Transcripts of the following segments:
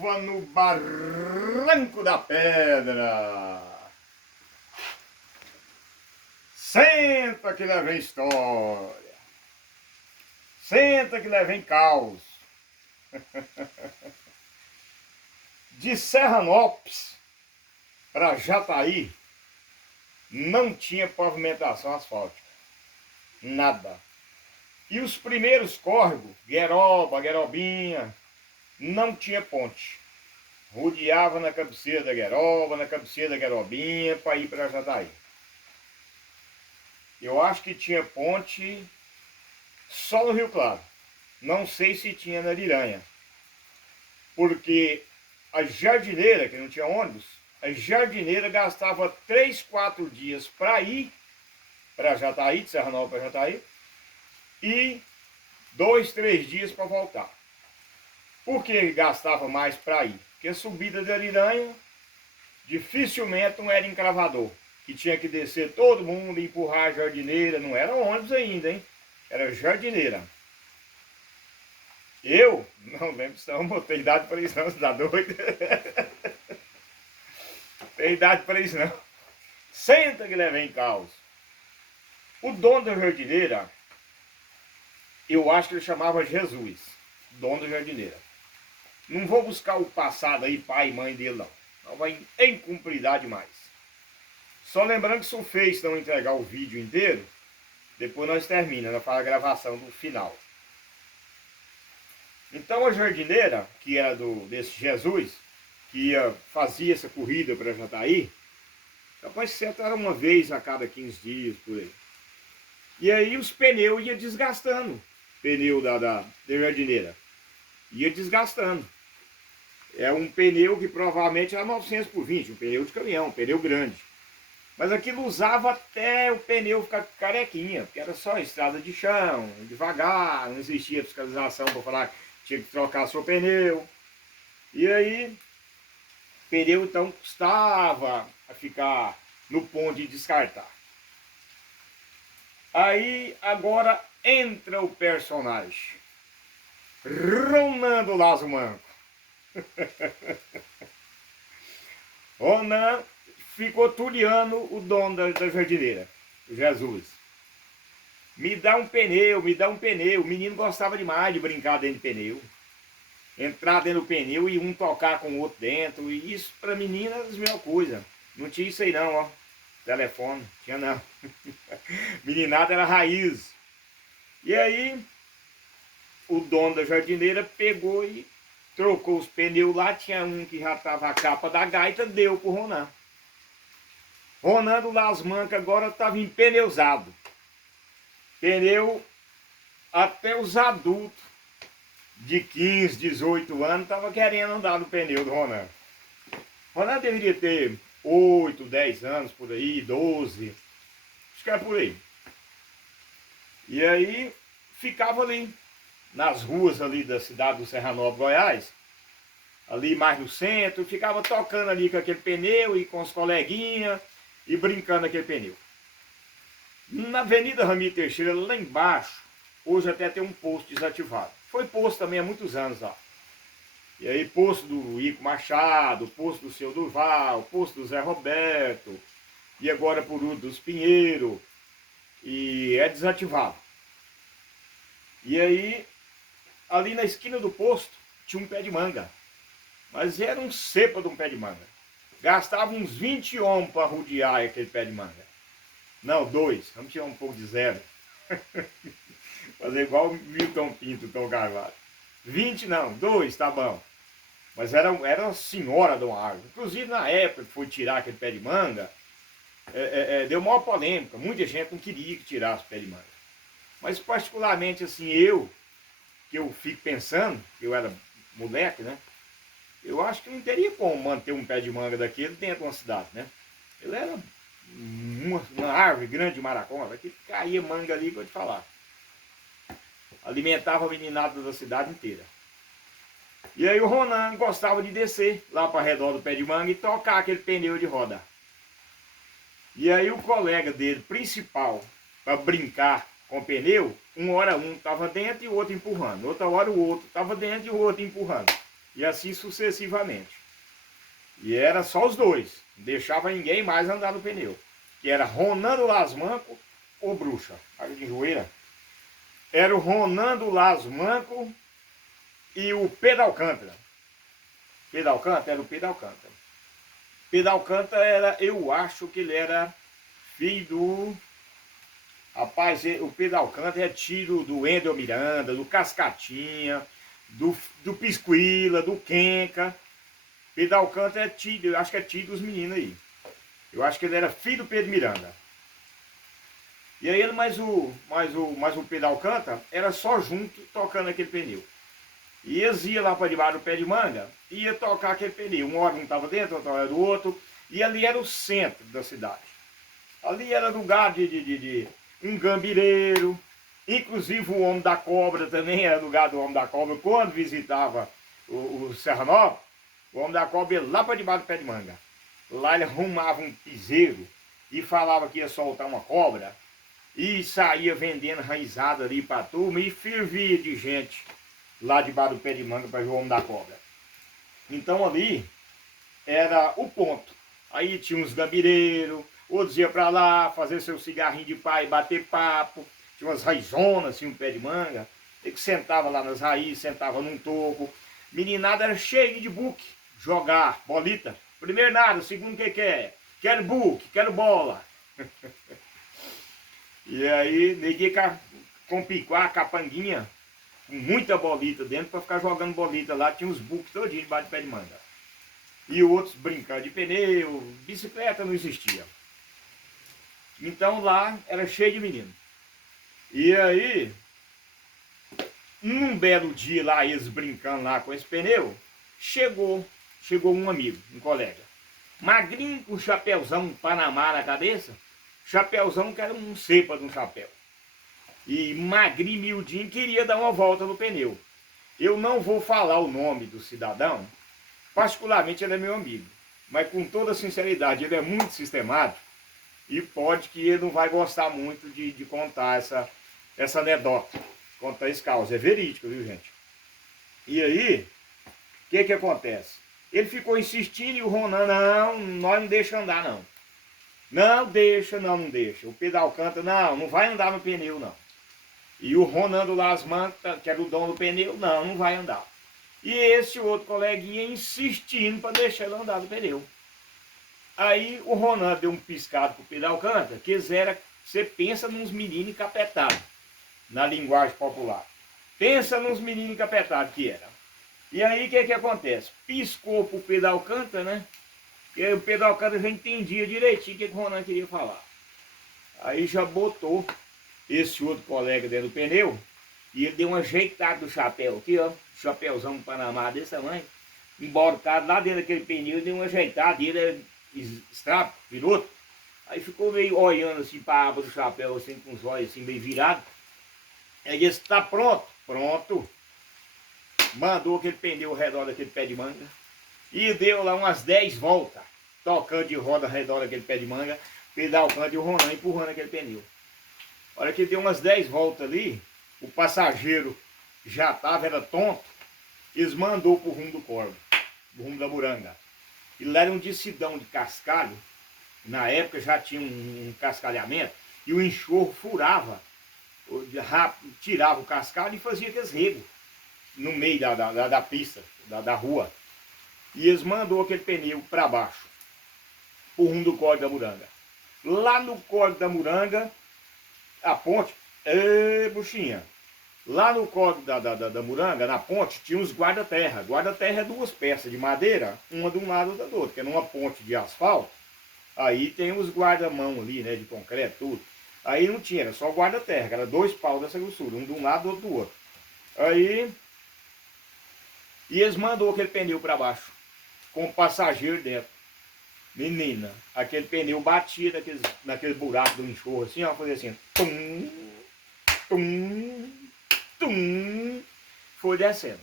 Selva no Barranco da Pedra. Senta que lá vem história. Senta que lá vem caos. De Serranópolis para Jataí não tinha pavimentação asfáltica. Nada. E os primeiros córregos, Gueroba, Guerobinha, não tinha ponte. Rodeava na cabeceira da Gueroba, na cabeceira da Guerobinha, para ir para Jataí. Eu acho que tinha ponte só no Rio Claro. Não sei se tinha na Liranha. Porque a jardineira, que não tinha ônibus, a jardineira gastava 3, 4 dias para ir para Jataí, de Serranópolis para Jataí, e 2, 3 dias para voltar. Por que gastava mais para ir? Porque a subida da Liranha dificilmente não era encravador, que tinha que descer todo mundo e empurrar a jardineira. Não era ônibus ainda, hein? Era jardineira. Eu não lembro se não tenho idade para isso, não, você tá doido? Tem idade para isso, não. Senta que leva em caos. O dono da jardineira, eu acho que ele chamava Jesus, dono da jardineira. Não vou buscar o passado aí, pai e mãe dele, não. Não vai incomprida demais. Só lembrando que se o Face não entregar o vídeo inteiro, depois nós terminamos, nós fazemos a gravação do final. Então a jardineira, que era desse Jesus, que fazia essa corrida para Jataí, capaz que era uma vez a cada 15 dias, por aí. E aí os pneus iam desgastando, pneu da jardineira, ia desgastando. É um pneu que provavelmente era 900 por 20, um pneu de caminhão, um pneu grande. Mas aquilo usava até o pneu ficar carequinha, porque era só estrada de chão, devagar, não existia fiscalização para falar que tinha que trocar seu pneu. E aí, o pneu então custava a ficar no ponto de descartar. Aí, agora entra o personagem. Ronando Lazo Manco. Ronan ficou tuliando o dono da jardineira, Jesus. Me dá um pneu, me dá um pneu. O menino gostava demais de brincar dentro do pneu. Entrar dentro do pneu e um tocar com o outro dentro. E isso para meninas é a mesma coisa. Não tinha isso aí não, ó. Telefone, tinha não. Meninada era raiz. E aí, o dono da jardineira pegou e trocou os pneus lá. Tinha um que já estava a capa da gaita, deu pro Ronan. Ronan do Las Mancas agora estava empneuzado. Pneu até os adultos de 15, 18 anos estavam querendo andar no pneu do Ronan. Ronan deveria ter 8, 10 anos por aí, 12. Acho que era por aí. E aí ficava ali, nas ruas ali da cidade do Serranópolis, Goiás, ali mais no centro, ficava tocando ali com aquele pneu e com os coleguinhas e brincando aquele pneu. Na Avenida Ramiro Teixeira, lá embaixo, hoje até tem um posto desativado. Foi posto também há muitos anos lá. E aí posto do Ico Machado, posto do Seu Durval, posto do Zé Roberto, e agora por último dos Pinheiro, e é desativado. E aí, ali na esquina do posto, tinha um pé de manga. Mas era um cepa de um pé de manga. Gastava uns 20 homens para rodear aquele pé de manga. Não, 2. Vamos tirar um pouco de 0. Fazer igual o Milton Pinto, Tom Carvalho. 20 não, 2, tá bom. Mas era uma senhora de uma árvore. Inclusive na época que foi tirar aquele pé de manga, deu maior polêmica. Muita gente não queria que tirasse o pé de manga. Mas particularmente assim, que eu fico pensando, eu era moleque, né? Eu acho que não teria como manter um pé de manga daquele dentro de uma cidade, né? Ele era uma árvore grande de maracona, que caía manga ali, vou te falar. Alimentava a meninada da cidade inteira. E aí o Ronan gostava de descer lá para redor do pé de manga e tocar aquele pneu de roda. E aí o colega dele, principal, para brincar com o pneu, uma hora um estava dentro e o outro empurrando. Outra hora o outro estava dentro e o outro empurrando. e assim sucessivamente. E era só os dois, não deixava ninguém mais andar no pneu. Que era Ronando Lasmanco ou Bruxa. Água de Joeira. Era o Ronando Lasmanco e o Pedro Alcântara. Pedro Alcântara era o Pedro Alcântara. Pedro Alcântara era, eu acho que ele era filho do... Rapaz, o Pedro Alcântara é tio do Wendel Miranda, do Cascatinha, do Pisquila, do Quenca. Pedro Alcântara é tio, eu acho que é tio dos meninos aí. Eu acho que ele era filho do Pedro Miranda. E aí ele mais o Pedro Alcântara era só junto tocando aquele pneu. E eles iam lá para debaixo do pé de manga e ia tocar aquele pneu. Um órgão estava dentro, outro era do outro. E ali era o centro da cidade. Ali era lugar de um gambireiro. Inclusive o Homem da Cobra também era lugar do Homem da Cobra. Quando visitava o Serranópolis, o Homem da Cobra ia lá para debaixo do pé de manga. Lá ele arrumava um piseiro e falava que ia soltar uma cobra. E saía vendendo raizada ali para a turma e fervia de gente lá debaixo do pé de manga para ver o Homem da Cobra. Então ali era o ponto. Aí tinha uns gambireiros, outros iam para lá fazer seu cigarrinho de pai, bater papo. Tinha umas raizonas assim, um pé de manga. Ele que sentava lá nas raízes, sentava num toco. Meninada era cheio de buque, jogar, bolita. Primeiro nada, segundo o que quer? Quero buque, quero bola. E aí, neguei com picuá, capanguinha, com muita bolita dentro, para ficar jogando bolita lá. Tinha uns buques todinhos debaixo do pé de manga. E outros brincando de pneu, bicicleta não existia. Então lá era cheio de menino. E aí, num belo dia lá, eles brincando lá com esse pneu, chegou um amigo, um colega. Magrinho com chapéuzão, um Panamá na cabeça. Chapéuzão que era um cepa de um chapéu. E magrinho, miudinho, queria dar uma volta no pneu. Eu não vou falar o nome do cidadão, particularmente ele é meu amigo. Mas com toda sinceridade, ele é muito sistemático e pode que ele não vai gostar muito de contar essa anedota, contar esse caos. É verídico, viu, gente? E aí, o que acontece? Ele ficou insistindo e o Ronan, não, nós não deixa andar, não. Não deixa, não deixa. O Pedro Alcântara, não vai andar no pneu, não. E o Ronando Lasmanca, que era o dono do pneu, não vai andar. E esse outro coleguinha insistindo para deixar ele andar no pneu. Aí o Ronan deu um piscado pro Pedro Alcântara, que você pensa nos meninos encapetados, na linguagem popular. Pensa nos meninos encapetados que era. E aí o que acontece? Piscou pro Pedro Alcântara, né? E aí o Pedro Alcântara já entendia direitinho o que o Ronan queria falar. Aí já botou esse outro colega dentro do pneu e ele deu uma ajeitada do chapéu aqui, ó. Chapéuzão do Panamá desse tamanho. Emborcado lá dentro daquele pneu, ele deu uma ajeitada e ele estrapo, piloto. Aí ficou meio olhando assim para a aba do chapéu, assim, com os olhos assim, meio virados. Aí disse, tá pronto? Pronto. Mandou aquele pneu ao redor daquele pé de manga e deu lá umas 10 voltas, tocando de roda ao redor daquele pé de manga, Pedro Alcântara e o Ronan empurrando aquele pneu. A hora que deu umas 10 voltas ali, o passageiro já estava, era tonto, eles mandou pro rumo do Corvo, pro rumo da Muranga. E lá era um decidão de cascalho, na época já tinha um cascalhamento, e o enxurro furava, tirava o cascalho e fazia aqueles regos no meio da pista, da rua. E eles mandou aquele pneu para baixo, pro rumo do Córrego da Muranga. Lá no Córrego da Muranga, a ponte, buchinha, lá no Córrego da Muranga, na ponte, tinha uns guarda-terra. Guarda-terra é duas peças de madeira, uma de um lado e outra do outro, que é numa ponte de asfalto. Aí tem os guarda-mão ali, né, de concreto, tudo. Aí não tinha, era só guarda-terra, que era 2 paus dessa grossura, um de um lado e outro do outro. Aí, e eles mandou aquele pneu para baixo, com o passageiro dentro. Menina, aquele pneu batia naquele buraco do enxurro, assim, ó, fazia assim, tum, tum, tum, foi descendo.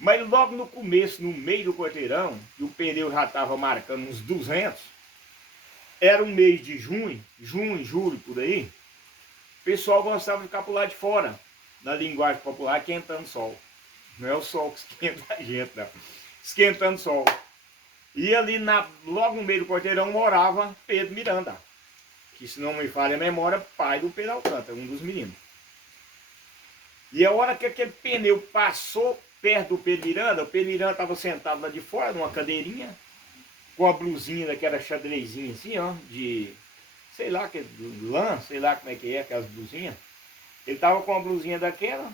Mas logo no começo, no meio do quarteirão, e o pneu já estava marcando uns 200, era um mês de junho, julho, por aí, o pessoal gostava de ficar por lá de fora, na linguagem popular, quentando sol. Não é o sol que esquenta a gente, não. esquentando sol. E ali, logo no meio do quarteirão, morava Pedro Miranda, que, se não me falha a memória, pai do Pedro Alcântara, um dos meninos. E a hora que aquele pneu passou perto do Pedro Miranda, o Pedro Miranda estava sentado lá de fora, numa cadeirinha, com a blusinha daquela xadrezinha assim, ó, de, sei lá, que lã, sei lá como é que é, aquelas blusinhas. Ele estava com a blusinha daquela,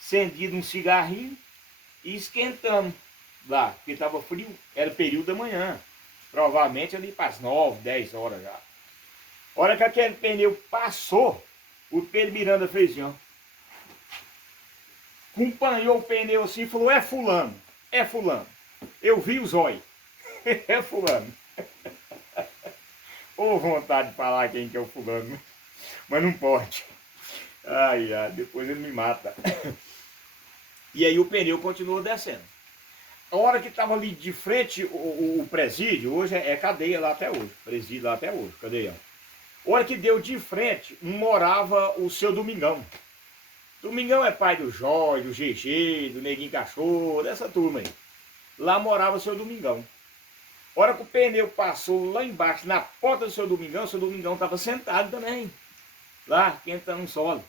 acendido um cigarrinho e esquentando lá, porque estava frio, era período da manhã, provavelmente ali para as 9, 10 horas já. A hora que aquele pneu passou, o Pedro Miranda fez assim, ó, acompanhou o pneu assim e falou, é fulano, é fulano. Eu vi o zóio, é fulano. Ô, vontade de falar quem que é o fulano, mas não pode. Ai, ai, depois ele me mata. E aí o pneu continuou descendo. A hora que estava ali de frente o presídio, hoje é cadeia lá até hoje, presídio lá até hoje, cadeia. A hora que deu de frente, morava o seu Domingão. Domingão é pai do Jorge, do GG, do Neguinho Cachorro, dessa turma aí. Lá morava o seu Domingão. A hora que o pneu passou lá embaixo, na porta do seu Domingão estava sentado também. Lá, quentando um solo.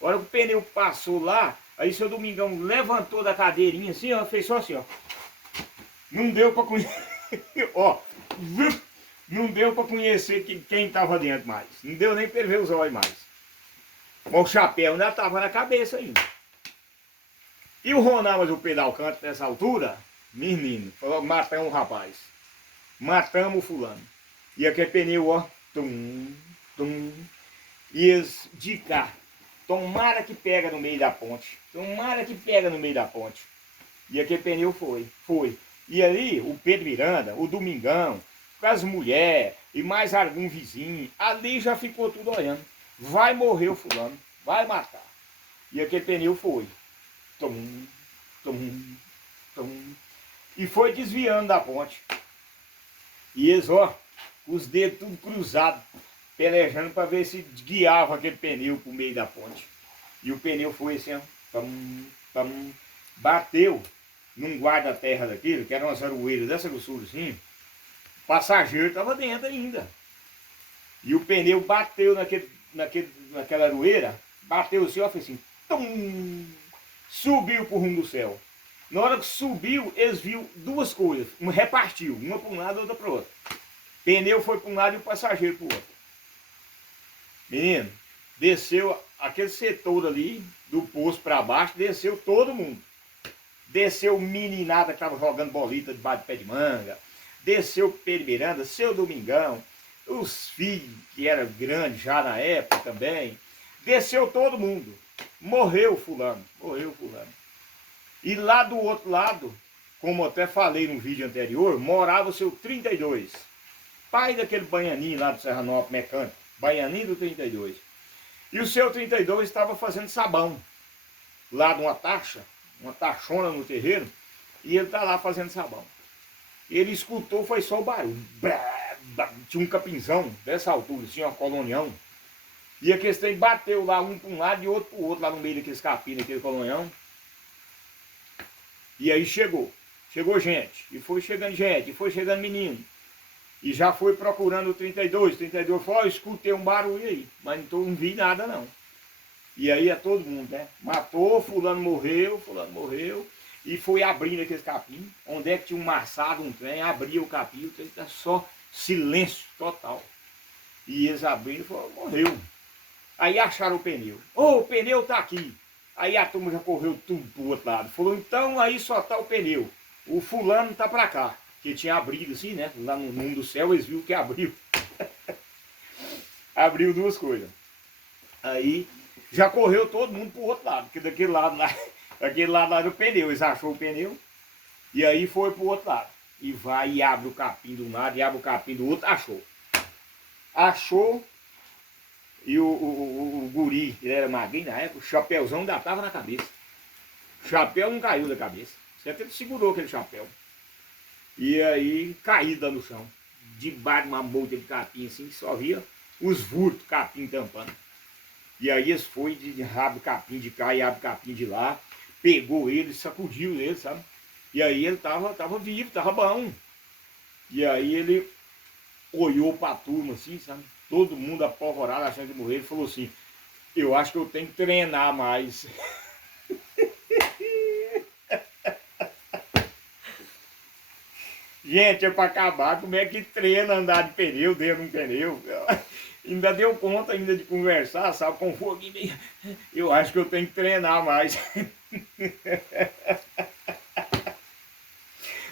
A hora que o pneu passou lá, aí o seu Domingão levantou da cadeirinha assim, ó, fez só assim, ó. Não deu para conhecer, ó, não deu para conhecer quem estava dentro mais. Não deu nem para ver os olhos mais. Mas o chapéu ainda estava na cabeça ainda. E o Ronaldo, o Pedro Alcântara, nessa altura, menino, falou, matamos o rapaz. Matamos o fulano. E aquele pneu, ó, tum, tum. E eles de cá, tomara que pega no meio da ponte. Tomara que pega no meio da ponte. E aquele pneu foi. E ali, o Pedro Miranda, o Domingão, com as mulheres e mais algum vizinho, ali já ficou tudo olhando. Vai morrer o fulano, vai matar. E aquele pneu foi. Tum, tum, tum. E foi desviando da ponte. E eles, ó, os dedos tudo cruzados, pelejando para ver se guiava aquele pneu pro meio da ponte. E o pneu foi assim, ó, pam, pam, bateu num guarda-terra daquele, que era uma zaroeira dessa grossura assim, o passageiro estava dentro ainda. E o pneu bateu naquela aroeira, bateu assim, ó, fez assim, tum, subiu pro rumo do céu. Na hora que subiu, eles viram duas coisas, repartiu, uma para um lado e outra para o outro. Pneu foi para um lado e o passageiro para o outro. Menino, desceu aquele setor ali, do poço para baixo, desceu todo mundo. Desceu meninada que estava jogando bolita debaixo de pé de manga. Desceu Pedro Miranda, seu Domingão, os filhos, que eram grandes já na época também. Desceu todo mundo. Morreu fulano, morreu fulano. E lá do outro lado, como eu até falei no vídeo anterior, morava o seu 32. Pai daquele baianinho lá do Serranópolis mecânico. Baianinho do 32. E o seu 32 estava fazendo sabão. Lá de uma taxa, uma tachona no terreiro. E ele está lá fazendo sabão. Ele escutou, foi só o barulho. Tinha um capinzão dessa altura, assim, uma colonião. E aquele trem bateu lá, um para um lado e outro para o outro, lá no meio daqueles capim, daquele colonião. E aí chegou gente, e foi chegando menino. E já foi procurando o 32 falou, oh, escutei um barulho aí, mas não vi nada não. E aí é todo mundo, né? Matou, fulano morreu, e foi abrindo aquele capim, onde é que tinha um maçado, um trem, abria o capim, o trem tá só silêncio total. E eles abriram e falaram, morreu. Aí acharam o pneu. Oh, o pneu tá aqui. Aí a turma já correu tudo pro outro lado. Falou, então aí só tá o pneu. O fulano tá pra cá. Que tinha abrido assim, né? Lá no mundo do céu eles viram que abriu. Abriu duas coisas. Aí já correu todo mundo pro outro lado. Porque daquele lado lá era o pneu. Eles acharam o pneu. E aí foi pro outro lado. E vai e abre o capim do lado e abre o capim do outro. Achou. E o guri, ele era magrinho na época, o chapéuzão ainda estava na cabeça. O chapéu não caiu da cabeça. Você até segurou aquele chapéu. E aí, caído lá no chão. Debaixo de uma molda de capim assim, que só via os vultos, capim tampando. E aí eles foi de rabo capim de cá e rabo capim de lá. Pegou ele, sacudiu ele, sabe? E aí ele tava vivo, tava bom. E aí ele olhou pra turma assim, sabe? Todo mundo apavorado, achando que morrer. Ele falou assim, eu acho que eu tenho que treinar mais. Gente, é para acabar, como é que treina andar de pneu dentro de um pneu? Ainda deu conta ainda de conversar, sabe, com fogo. Eu acho que eu tenho que treinar mais.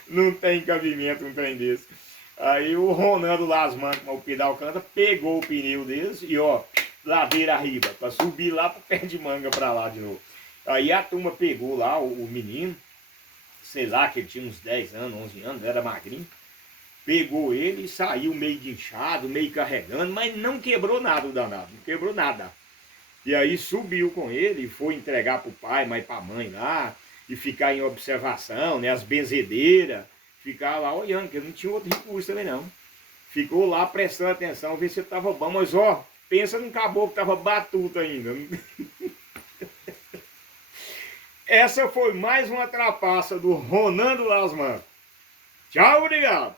Não tem cabimento um trem desse. Aí o Ronaldo Lasman, como o pedal canta, pegou o pneu deles e ó, ladeira arriba, para subir lá pro pé de manga para lá de novo. Aí a turma pegou lá o menino, sei lá, que ele tinha uns 10 anos, 11 anos, era magrinho. Pegou ele e saiu meio de inchado, meio carregando, mas não quebrou nada o danado, não quebrou nada. E aí subiu com ele e foi entregar para o pai, mas para a mãe lá, e ficar em observação, né, as benzedeiras, ficar lá olhando, que não tinha outro recurso também não. Ficou lá prestando atenção, ver se estava bom, mas ó, pensa num caboclo que estava batuta ainda. Essa foi mais uma trapaça do Ronaldo Lasman. Tchau, obrigado.